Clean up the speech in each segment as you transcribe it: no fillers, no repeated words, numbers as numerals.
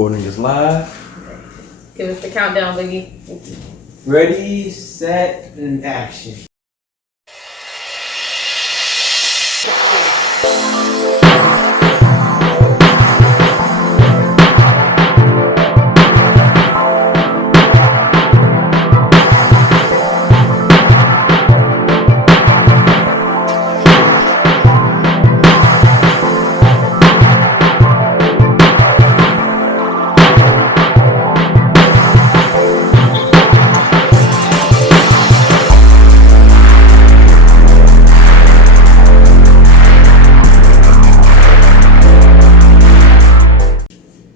Recording is live. Give us the countdown, Biggie. Ready, set, and action.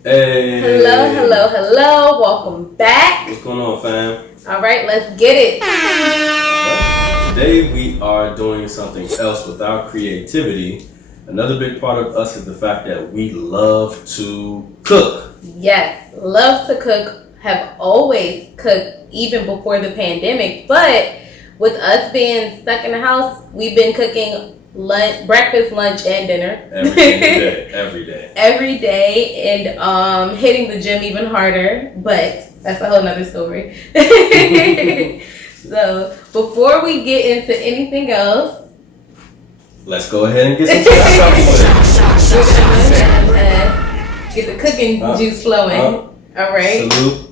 Hey. Hello. Welcome back. What's going on, fam? All right, let's get it. Well, today we are doing something else with our creativity. Another big part of us is the fact that we love to cook. Yes, love to cook. Have always cooked even before the pandemic. But with us being stuck in the house, we've been cooking breakfast, lunch, and dinner. Every day. And hitting the gym even harder, but that's a whole nother story. So before we get into anything else, let's go ahead and get some shots. Get the cooking juice flowing. All right. Salute.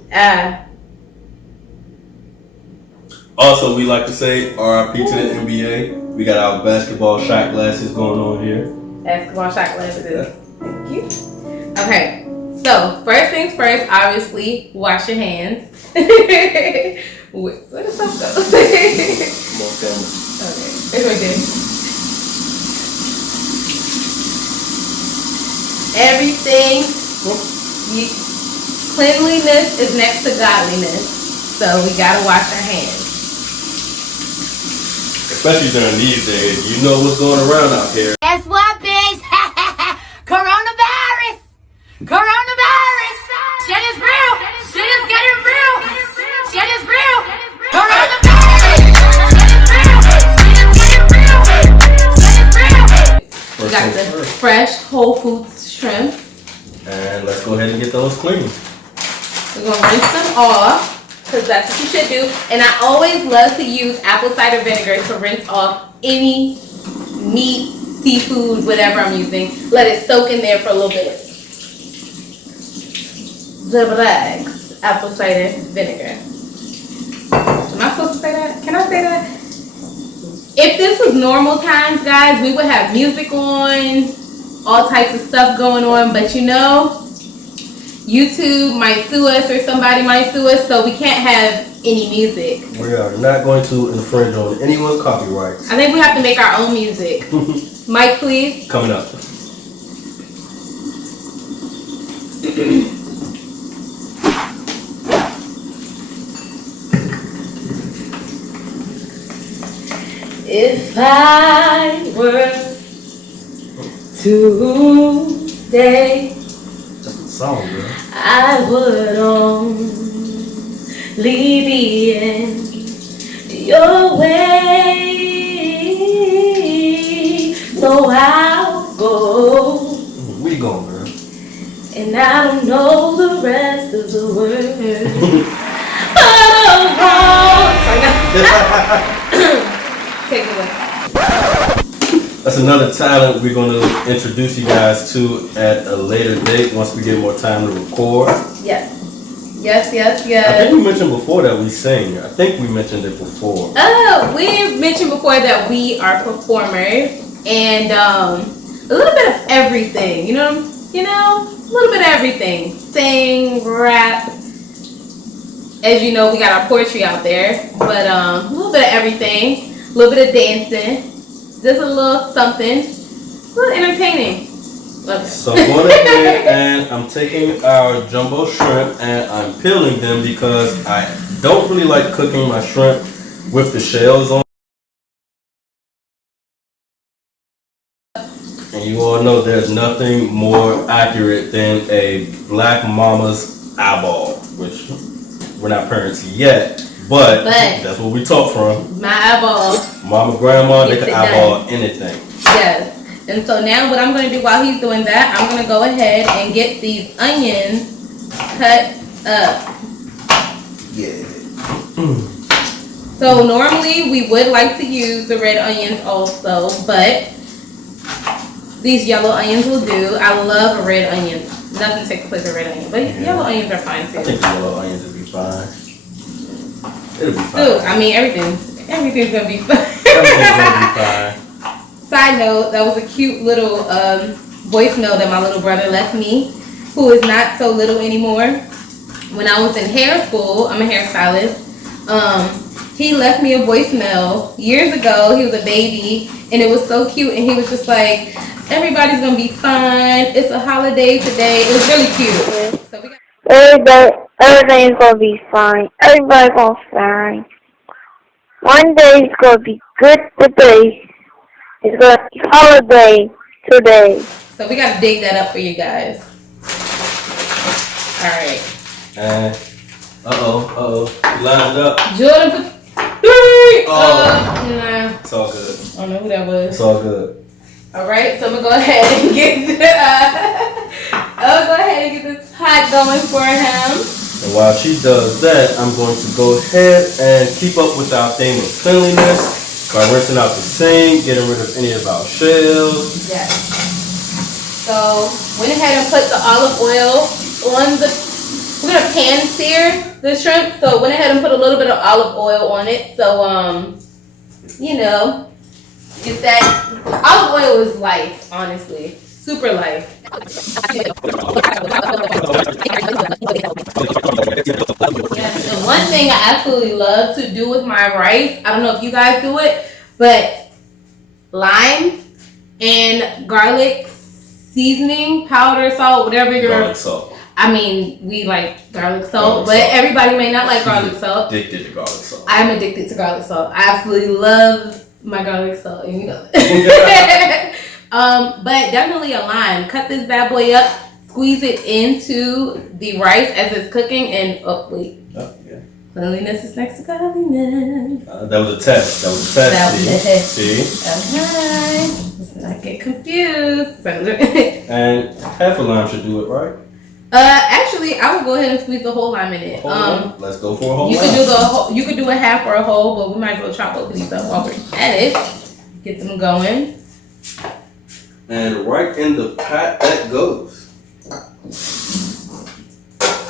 Also, we like to say RIP to the NBA. We got our basketball shot glasses going on here. Basketball shot glasses. Thank you. Okay, so first things first, obviously, wash your hands. Where the soap go? Come on, camera. Okay, it's right there. Everything, cleanliness is next to godliness, so we gotta wash our hands. Especially during these days, you know what's going around out here. Guess what, bitch? Coronavirus! Coronavirus! Shit is real! Shit is getting real! Shit is real! Coronavirus! Shit is real! Shit is getting real! Shit is real! We got the fresh Whole Foods shrimp. And let's go ahead and get those clean. We're gonna rinse them off, because that's what you should do. And I always love to use apple cider vinegar to rinse off any meat, seafood, whatever I'm using. Let it soak in there for a little bit. Asparagus, apple cider vinegar. Am I supposed to say that? Can I say that? If this was normal times, guys, we would have music on, all types of stuff going on, but you know, YouTube might sue us or somebody might sue us, so we can't have any music. We are not going to infringe on anyone's copyrights. I think we have to make our own music. Mike, please. Coming up. If I were to stay, That's a song, bro. I would only be in your way. So I'll go. We going, girl. And I don't know the rest of the words. Take it away. That's another talent we're going to introduce you guys to at a later date once we get more time to record. Yes. I think we mentioned before that we sing. I think we mentioned it before. Oh, we mentioned before that we are performers and a little bit of everything. You know, a little bit of everything. Sing, rap. As you know, we got our poetry out there, but a little bit of everything. A little bit of dancing. Just a little something. A little entertaining. Okay. So I'm going ahead and I'm taking our jumbo shrimp and I'm peeling them because I don't really like cooking my shrimp with the shells on. And you all know there's nothing more accurate than a black mama's eyeball, which we're not parents yet, but that's what we taught from. My eyeball. Mama, grandma, they can eyeball anything. Yes. And so now what I'm going to do while he's doing that, I'm going to go ahead and get these onions cut up. Yeah. So normally we would like to use the red onions also, but these yellow onions will do. I love a red onion. Nothing takes the place of red onion, but yellow onions are fine too. I think the yellow onions will be fine. It'll be fine. Dude, I mean everything's gonna be fine. Everything's gonna be fine. Side note, that was a cute little voicemail that my little brother left me, who is not so little anymore. When I was in hair school, I'm a hairstylist. He left me a voicemail years ago. He was a baby, and it was so cute. And he was just like, "Everybody's gonna be fine. It's a holiday today." It was really cute. So we got Everything's gonna be fine. Everybody's gonna be fine. One day it's gonna be good today. It's gonna be holiday today. So we gotta dig that up for you guys. All right. And lined up. Jordan for 3. Nah. It's all good. I don't know who that was. It's all good. All right, so I'm gonna go ahead and get this pot going for him. And while she does that, I'm going to go ahead and keep up with our theme of cleanliness by rinsing out the sink, getting rid of any of our shells. Yes. So went ahead and put the olive oil on the. We're gonna pan sear the shrimp, so went ahead and put a little bit of olive oil on it. So get that. Olive oil is life, honestly, super life. Yes, and one thing I absolutely love to do with my rice, I don't know if you guys do it, but lime and garlic seasoning, powder, salt, whatever your Garlic salt. I mean, we like garlic salt, but everybody may not like garlic salt. Addicted to garlic salt. I'm addicted to garlic salt. I absolutely love my garlic salt, and you know. But definitely a lime. Cut this bad boy up, squeeze it into the rice as it's cooking, and cleanliness is next to godliness. That was a test. That was a test. See? Okay. Let's not get confused. And half a lime should do it, right? Actually, I would go ahead and squeeze the whole lime in it. Let's go for a whole you lime. could do you could do a half or a whole, but we might as well chop both of these up while we're at it. Get them going. And right in the pot that goes.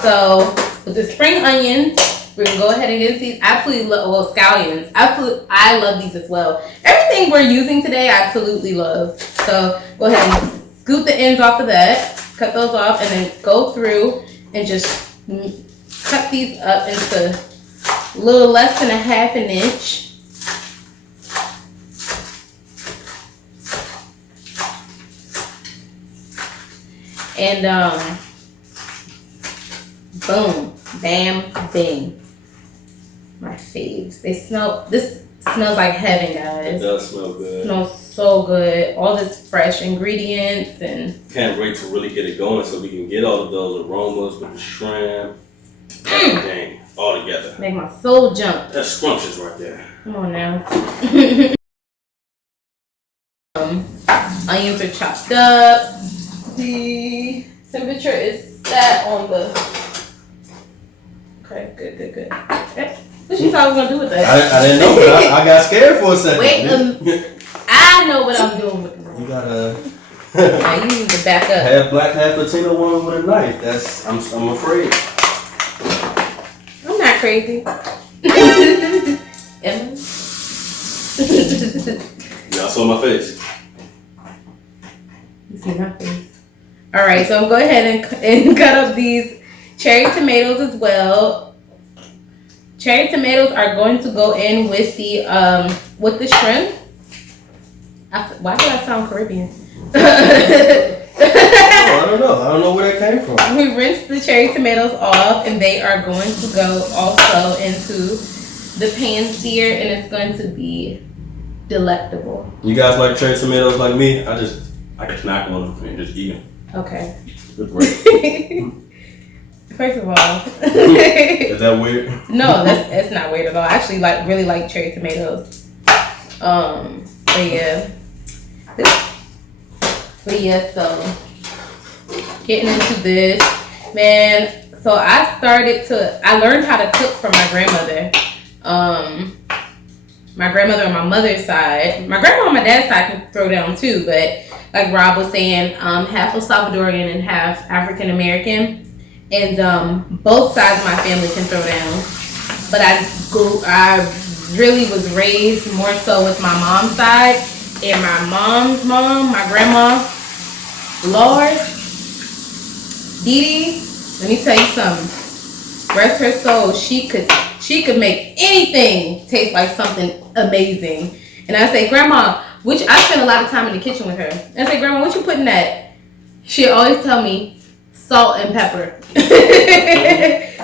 So with the spring onions, we're gonna go ahead and get these. Scallions. Absolutely, I love these as well. Everything we're using today, I absolutely love. So go ahead and scoop the ends off of that. Cut those off, and then go through and just cut these up into a little less than a half an inch. And boom, bam, bing. My faves. This smells like heaven, guys. It does smell good. It smells so good. All this fresh ingredients and can't wait to really get it going so we can get all of those aromas with the shrimp. Everything all together. make my soul jump. That's scrumptious right there. Come on now. Onions are chopped up. The temperature is set on the. Okay, good. What you thought I was gonna do with that? I didn't know, but I got scared for a second. Wait, I know what I'm doing with the You gotta. Now you need to back up. Half black, half Latino woman with a knife. I'm afraid. I'm not crazy. Emma? Y'all saw my face. You see my face. All right, so I'm going to go ahead and cut up these cherry tomatoes as well. Cherry tomatoes are going to go in with the shrimp. Why did I sound Caribbean? I don't know. I don't know where that came from. We rinsed the cherry tomatoes off, and they are going to go also into the pan sear, and it's going to be delectable. You guys like cherry tomatoes like me? I can snack on them and just eat them. Okay. They're great. First of all, is that weird? No, it's not weird at all. I actually really like cherry tomatoes. But yeah, so getting into this, man. So I learned how to cook from my grandmother. My grandmother on my mother's side. My grandma on my dad's side can throw down too, but like Rob was saying, half of Salvadorian and half African American. And both sides of my family can throw down. But I really was raised more so with my mom's side. And my mom's mom, my grandma, Lord, Dee Dee, let me tell you something. Rest her soul, she could make anything taste like something amazing. And I say, Grandma, which I spend a lot of time in the kitchen with her. I say, Grandma, what you putting that? She always tell me salt and pepper.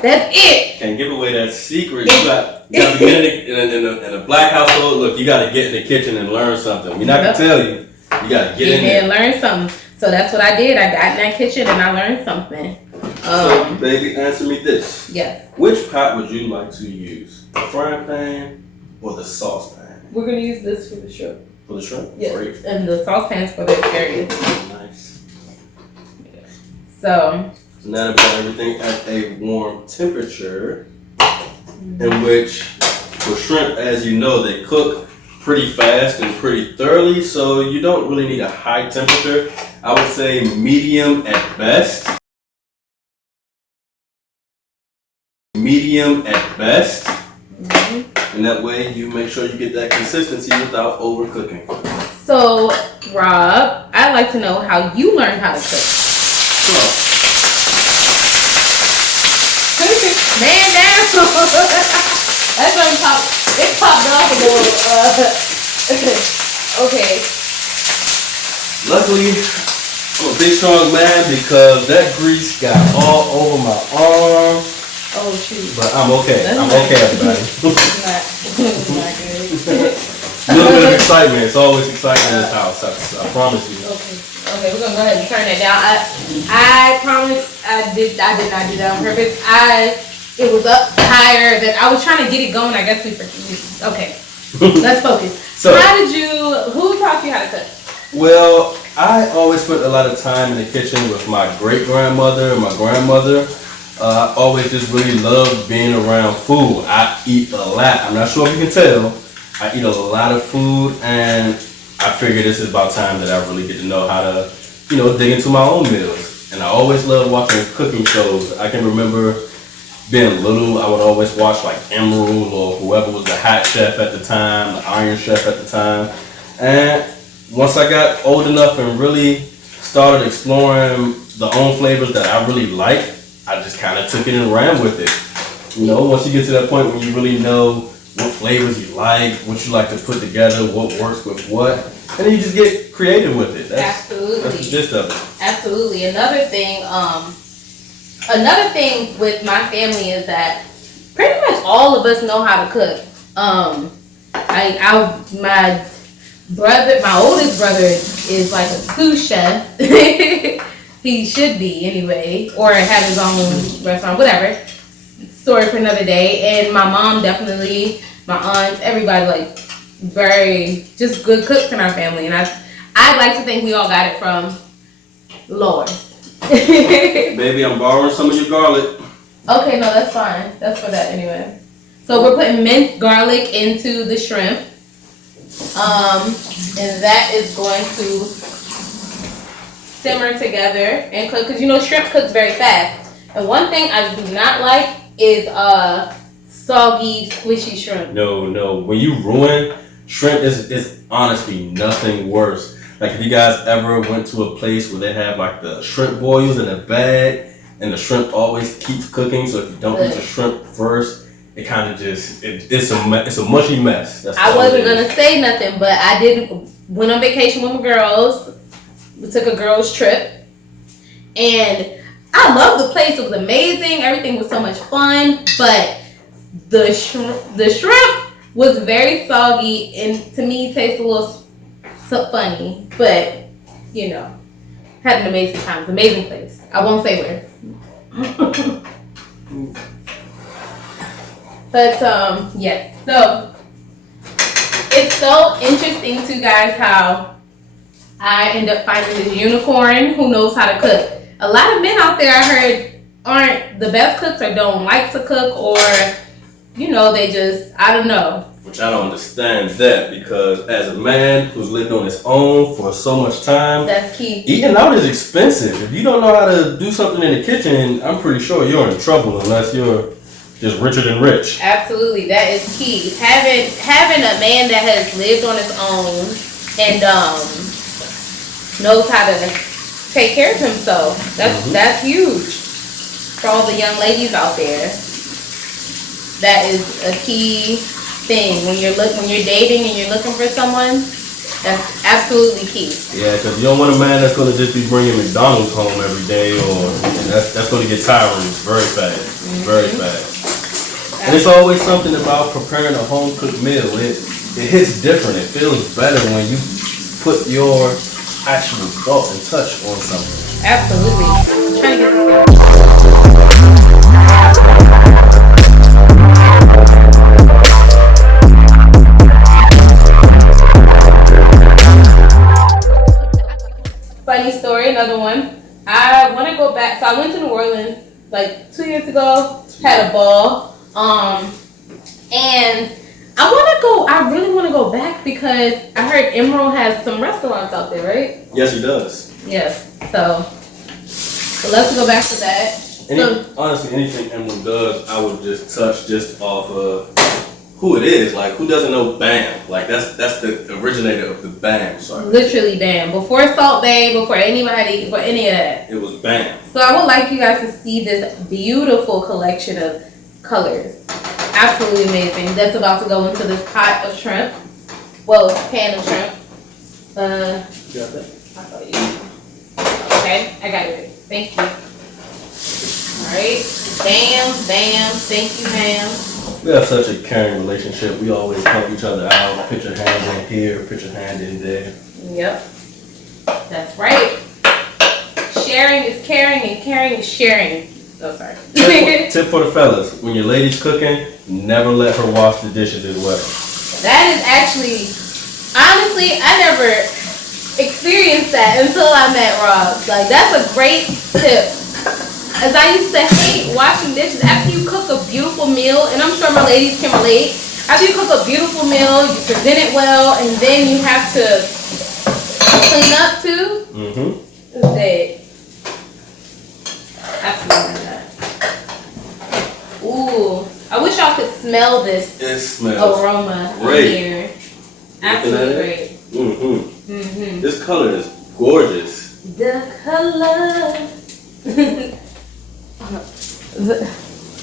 That's it. Can't give away that secret. You got to get in a black household. Look, you got to get in the kitchen and learn something. We're not gonna tell you. You got to get in there and learn something. So that's what I did. I got in that kitchen and I learned something. So, baby, answer me this. Yes. Which pot would you like to use? The frying pan or the saucepan? We're gonna use this for the shrimp. For the shrimp? Yes. Great. And the saucepan's for the asparagus. Nice. So now that we got everything at a warm temperature, in which for shrimp, as you know, they cook pretty fast and pretty thoroughly, so you don't really need a high temperature. I would say medium at best. Medium at best. And that way you make sure you get that consistency without overcooking. So, Rob, I'd like to know how you learned how to cook. Man down. That's like big pop dog. Okay. Luckily, I'm a big strong man because that grease got all over my arm. Oh shoot. But I'm okay. I'm okay, everybody. It's not good. A little bit of excitement. It's always exciting in this house. I promise you. Okay, we're gonna go ahead and turn that down. I promise I did not do that on purpose. It was up higher that I was trying to get it going. I guess okay. Let's focus. So, who taught you how to cook? Well, I always spent a lot of time in the kitchen with my great grandmother and my grandmother. I always just really loved being around food. I eat a lot. I'm not sure if you can tell. I eat a lot of food, and I figure this is about time that I really get to know how to, dig into my own meals. And I always loved watching cooking shows. I can remember being little, I would always watch like Emerald or whoever was the hot chef at the time, the Iron Chef at the time. And once I got old enough and really started exploring the own flavors that I really like, I just kind of took it and ran with it. Once you get to that point when you really know what flavors you like, what you like to put together, what works with what, and then you just get creative with it. Absolutely. That's the gist of it. Absolutely. Another thing with my family is that pretty much all of us know how to cook. My oldest brother is like a sous chef. He should be anyway, or have his own restaurant, whatever. Story for another day. And my mom definitely, my aunts, everybody like very just good cooks in our family. And I like to think we all got it from Lord. Baby, I'm borrowing some of your garlic. Okay, no, that's fine. That's for that anyway. So we're putting minced garlic into the shrimp. And that is going to simmer together and cook, because shrimp cooks very fast. And one thing I do not like is soggy, squishy shrimp. No. When you ruin shrimp, is honestly nothing worse. Like if you guys ever went to a place where they have like the shrimp boils in a bag and the shrimp always keeps cooking, so if you don't eat the shrimp first, it kind of just, it's a mushy mess. I wasn't going to say nothing, but I went on vacation with my girls. We took a girls trip and I loved the place. It was amazing. Everything was so much fun, but the shrimp was very soggy and to me tastes a little funny, but had an amazing time. It's an amazing place. I won't say where. But yes. So it's so interesting to guys how I end up finding this unicorn who knows how to cook. A lot of men out there I heard aren't the best cooks or don't like to cook, or they just, I don't know. Which I don't understand that, because as a man who's lived on his own for so much time, That's key. eating out is expensive. If you don't know how to do something in the kitchen, I'm pretty sure you're in trouble unless you're just richer than rich. Absolutely, that is key. Having a man that has lived on his own and knows how to take care of himself. That's huge for all the young ladies out there. That is a key thing when you're dating and you're looking for someone. That's absolutely key. Yeah, because you don't want a man that's going to just be bringing McDonald's home every day, or that's going to get tiring very fast, very fast. And it's always something about preparing a home cooked meal. It hits different. It feels better when you put your actual thought and touch on something. Absolutely. I'm trying to get this. Funny story, another one. I want to go back. So I went to New Orleans like 2 years ago. Had a ball. And I really want to go back because I heard Emerald has some restaurants out there, right? Yes, he does. Yes. So let's go back to that. Honestly, anything Emerald does, I would just touch just off of who it is. Like, who doesn't know BAM? Like, that's the originator of the BAM. Sorry. Literally BAM. Before Salt Bay, before anybody, before any of that. It was BAM. So I would like you guys to see this beautiful collection of colors. Absolutely amazing. That's about to go into this pot of shrimp. Well, pan of shrimp. You got that? I thought you. Okay, I got it. Thank you. Alright. Bam, bam. Thank you, ma'am. We have such a caring relationship. We always help each other out. Put your hand in here, put your hand in there. Yep. That's right. Sharing is caring and caring is sharing. Oh, sorry. Tip for the fellas. When your lady's cooking, never let her wash the dishes as well. That is actually, honestly, I never experienced that until I met Rob. Like, that's a great tip. As I used to hate washing dishes. After you cook a beautiful meal, and I'm sure my ladies can relate, after you cook a beautiful meal, you present it well, and then you have to clean up too. It's dead. Absolutely not. Ooh, I wish y'all could smell this It smells aroma great. in here. Absolutely great. This color is gorgeous. The color. Let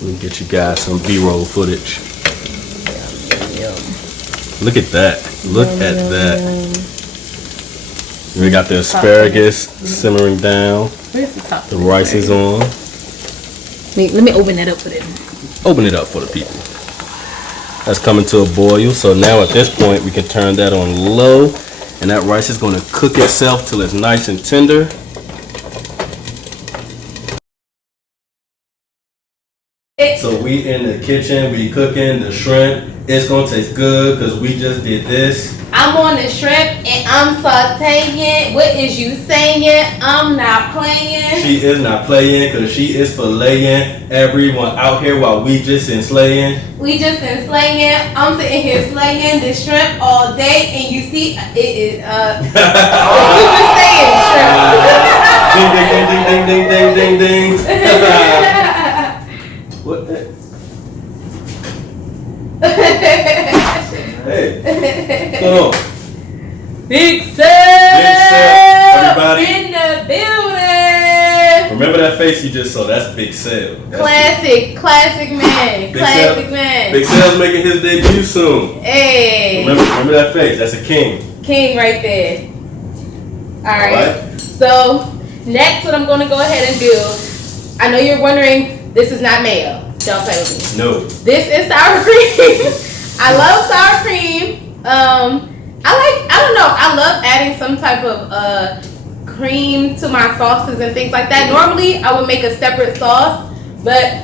me get you guys some B-roll footage. Look at that. Look at that. We got the asparagus simmering down. Where's the top? The rice is on. Let me open that up for them. Open it up for the people. That's coming to a boil. So now at this point we can turn that on low, and that rice is going to cook itself till it's nice and tender. So we in the kitchen, we cooking the shrimp. It's gonna taste good because we just did this. I'm on the shrimp and I'm sauteing. What is you saying? I'm not playing. She is not playing because she is filleting everyone out here while we just in slaying. We just in slaying. I'm sitting here slaying this shrimp all day, and you see it is super slaying shrimp. Ding ding ding ding ding ding ding ding. What the? Hey, what's going on? Big Sale! Big Sale, everybody. In the building! Remember that face you just saw? That's Big Sale. Classic man. Classic man. Big Sale's making his debut soon. Hey. Remember that face? That's a king. King right there. Alright. So, next what I'm going to go ahead and do, I know you're wondering, this is not mayo. Don't play with me. No. This is sour cream. I love sour cream. I love adding some type of cream to my sauces and things like that. Normally, I would make a separate sauce, but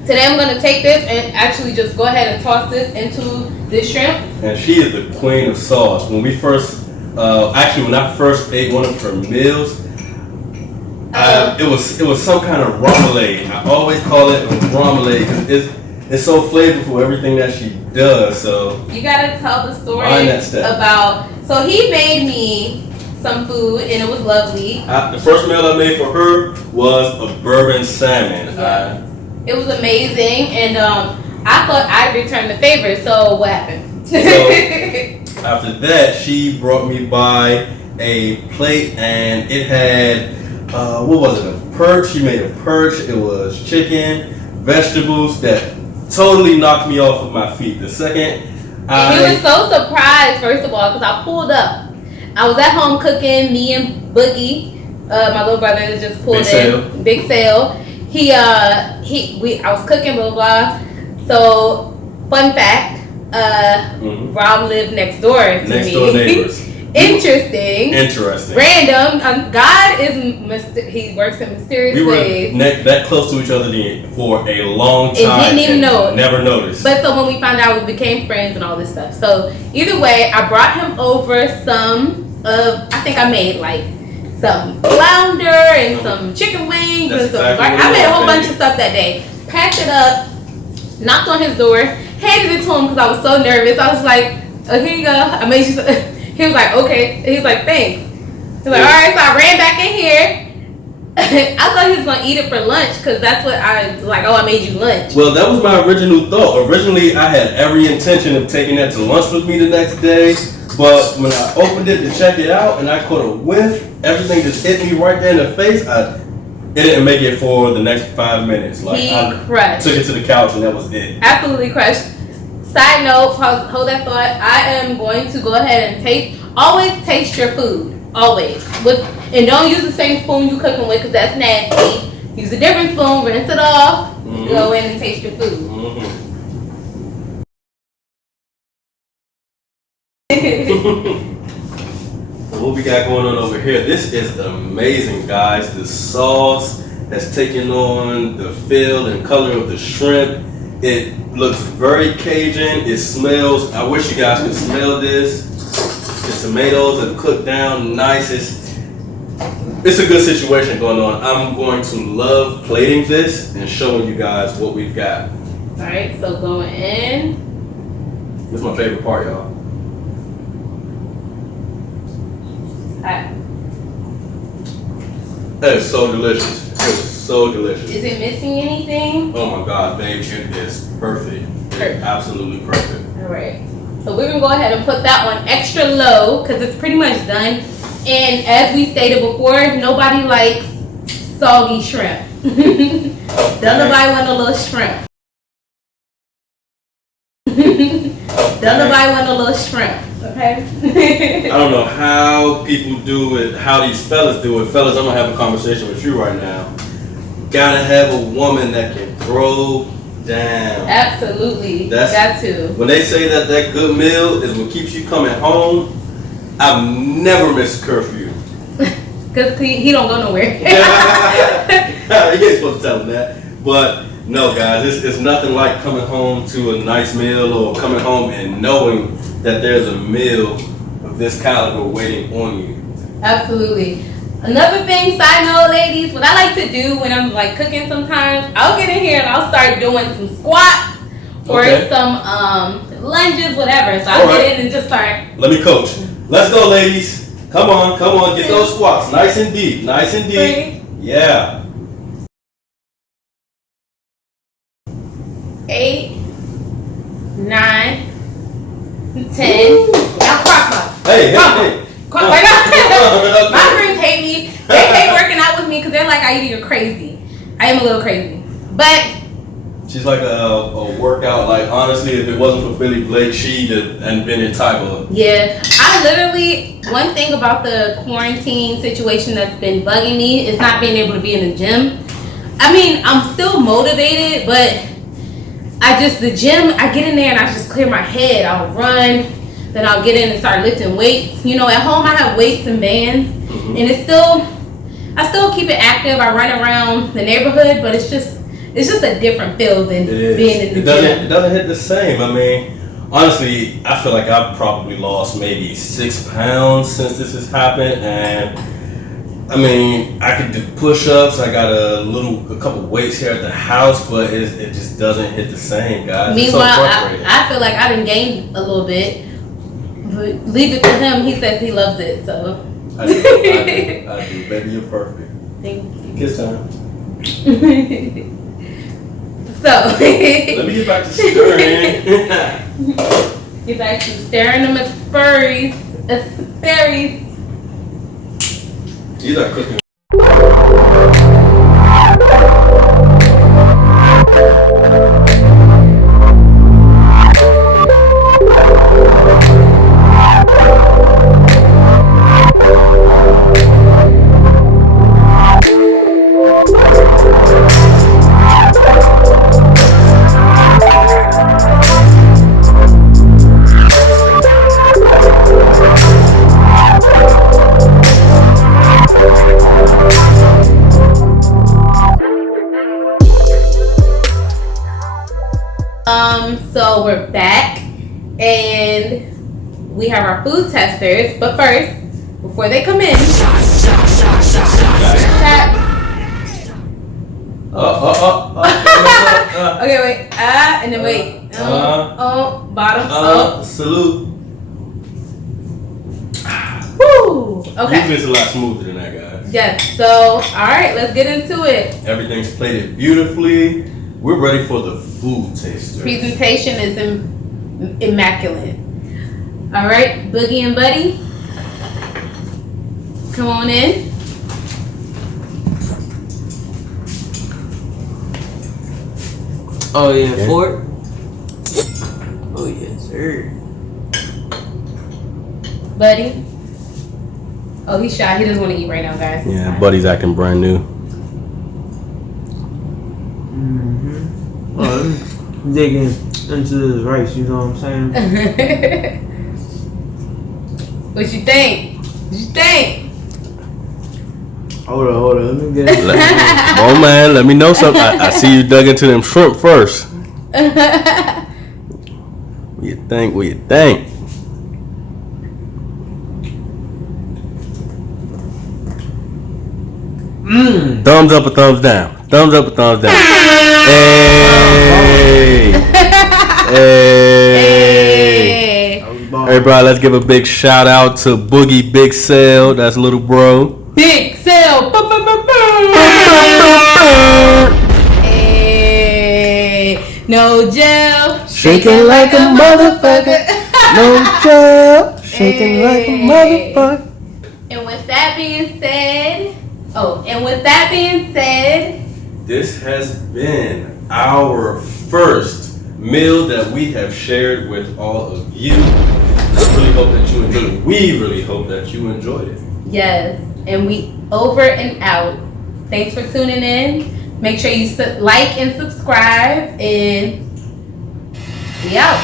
today I'm going to take this and actually just go ahead and toss this into this shrimp. And she is the queen of sauce. When we first, when I first ate one of her meals, I It was some kind of marmalade. I always call it a marmalade because it's so flavorful, everything that she does. So you gotta tell the story that stuff. about. So he made me some food and it was lovely. The first meal I made for her was a bourbon salmon. Yeah. It was amazing, and I thought I'd return the favor. So what happened? So after that, she brought me by a plate, and it had what was it? A perch. She made a perch. It was chicken, vegetables that totally knocked me off of my feet. The second, and he was so surprised. First of all, because I pulled up. I was at home cooking. Me and Boogie, my little brother, just pulled in. Big sale. I was cooking, blah, blah, blah. So, fun fact, Rob lived next door to me. Next door neighbors. Interesting. Random. God is, he works in mysterious ways. We were that close to each other for a long time. And didn't even know it. Never noticed. But so when we found out, we became friends and all this stuff. So, either way, I brought him over I think I made like some flounder and some chicken wings and some. I made a whole bunch of stuff that day. Packed it up, knocked on his door, handed it to him because I was so nervous. I was like, "Oh, here you go. I made you." He was like, "Okay." He was like, "Thanks." He's like, "All right." So I ran back in here. I thought he was gonna eat it for lunch because that's what I was like. Oh, I made you lunch. Well, that was my original thought. Originally, I had every intention of taking that to lunch with me the next day. But when I opened it to check it out and I caught a whiff, everything just hit me right there in the face. It didn't make it for the next 5 minutes. Like I crushed. Took it to the couch and that was it. Absolutely crushed. Side note, hold that thought. I am going to go ahead and always taste your food. Always. And don't use the same spoon you cooking with because that's nasty. Use a different spoon, rinse it off, go in and taste your food. What we got going on over here? This is amazing, guys. The sauce has taken on the feel and color of the shrimp. It looks very Cajun. It smells. I wish you guys could smell this. The tomatoes have cooked down nice. It's a good situation going on. I'm going to love plating this and showing you guys what we've got. All right, so going in. This is my favorite part, y'all. It's so delicious. It's so delicious. Is it missing anything? Oh my God, babe, it is perfect. It's absolutely perfect. All right. So we're gonna go ahead and put that one extra low because it's pretty much done. And as we stated before, nobody likes soggy shrimp. Don't nobody want a little shrimp. Don't nobody want a little shrimp. Okay. I don't know how people do it, how these fellas do it. Fellas, I'm gonna have a conversation with you right now. Gotta have a woman that can throw down. Absolutely. Got to. When they say that good meal is what keeps you coming home, I've never missed curfew. Cause he don't go nowhere. You ain't supposed to tell him that. But no, guys, it's nothing like coming home to a nice meal or coming home and knowing that there's a meal of this caliber waiting on you. Absolutely. Another thing, side note, ladies, what I like to do when I'm like cooking sometimes, I'll get in here and I'll start doing some squats or some lunges, whatever. So I'll get in and just start. Let me coach. Let's go, ladies. Come on, get those squats nice and deep, 3. Yeah. 8, 9, 10. Now cross up. Hey. Cross like that. My friends hate me. They hate working out with me because they're like, I either crazy. I am a little crazy. But she's like a workout, like honestly, if it wasn't for Billy Blake, she'd have been in type of. Yeah. I literally, one thing about the quarantine situation that's been bugging me is not being able to be in the gym. I mean, I'm still motivated, but the gym, I get in there and I just clear my head. I'll run, then I'll get in and start lifting weights. You know, at home I have weights and bands, and I still keep it active. I run around the neighborhood, but it's just a different feel than being in the gym. It doesn't hit the same. I mean, honestly, I feel like I've probably lost maybe 6 pounds since this has happened, and I mean, I could do push-ups. I got a couple weights here at the house, but it just doesn't hit the same, guys. Meanwhile, It's so frustrating. I feel like I done gained a little bit. But leave it to him. He says he loves it, so. I do. Baby, you're perfect. Thank you. Kiss time. So. Let me get back to stirring. Get back to staring them as furries. These are cooking. So we're back and we have our food testers, but first, before they come in, okay, wait, and then wait, bottom, salute. woo, okay. Usually it's a lot smoother than that, guys. Yes, so, alright, let's get into it. Everything's plated beautifully. We're ready for the food taster. Presentation is immaculate. Alright, Boogie and Buddy, come on in. Oh yeah, fork. Oh yes, sir. Buddy. Oh, he's shy. He doesn't want to eat right now, guys. Yeah, Buddy's acting brand new. Oh, I'm digging into this rice. You know what I'm saying? What you think? Hold on. Let me get it. Oh man, let me know something. I see you dug into them shrimp first. What you think? Thumbs up or thumbs down? Thumbs up or thumbs down? Hey! Hey! Hey, bro, let's give a big shout out to Boogie Big Sale. That's little bro. Big sale. Hey, no gel. Shaking like a motherfucker. No gel. Shaking like a motherfucker. And with that being said, this has been our first meal that we have shared with all of you. I really hope that you enjoyed it. We really hope that you enjoyed it. Yes, and we over and out. Thanks for tuning in. Make sure you like and subscribe, and we out.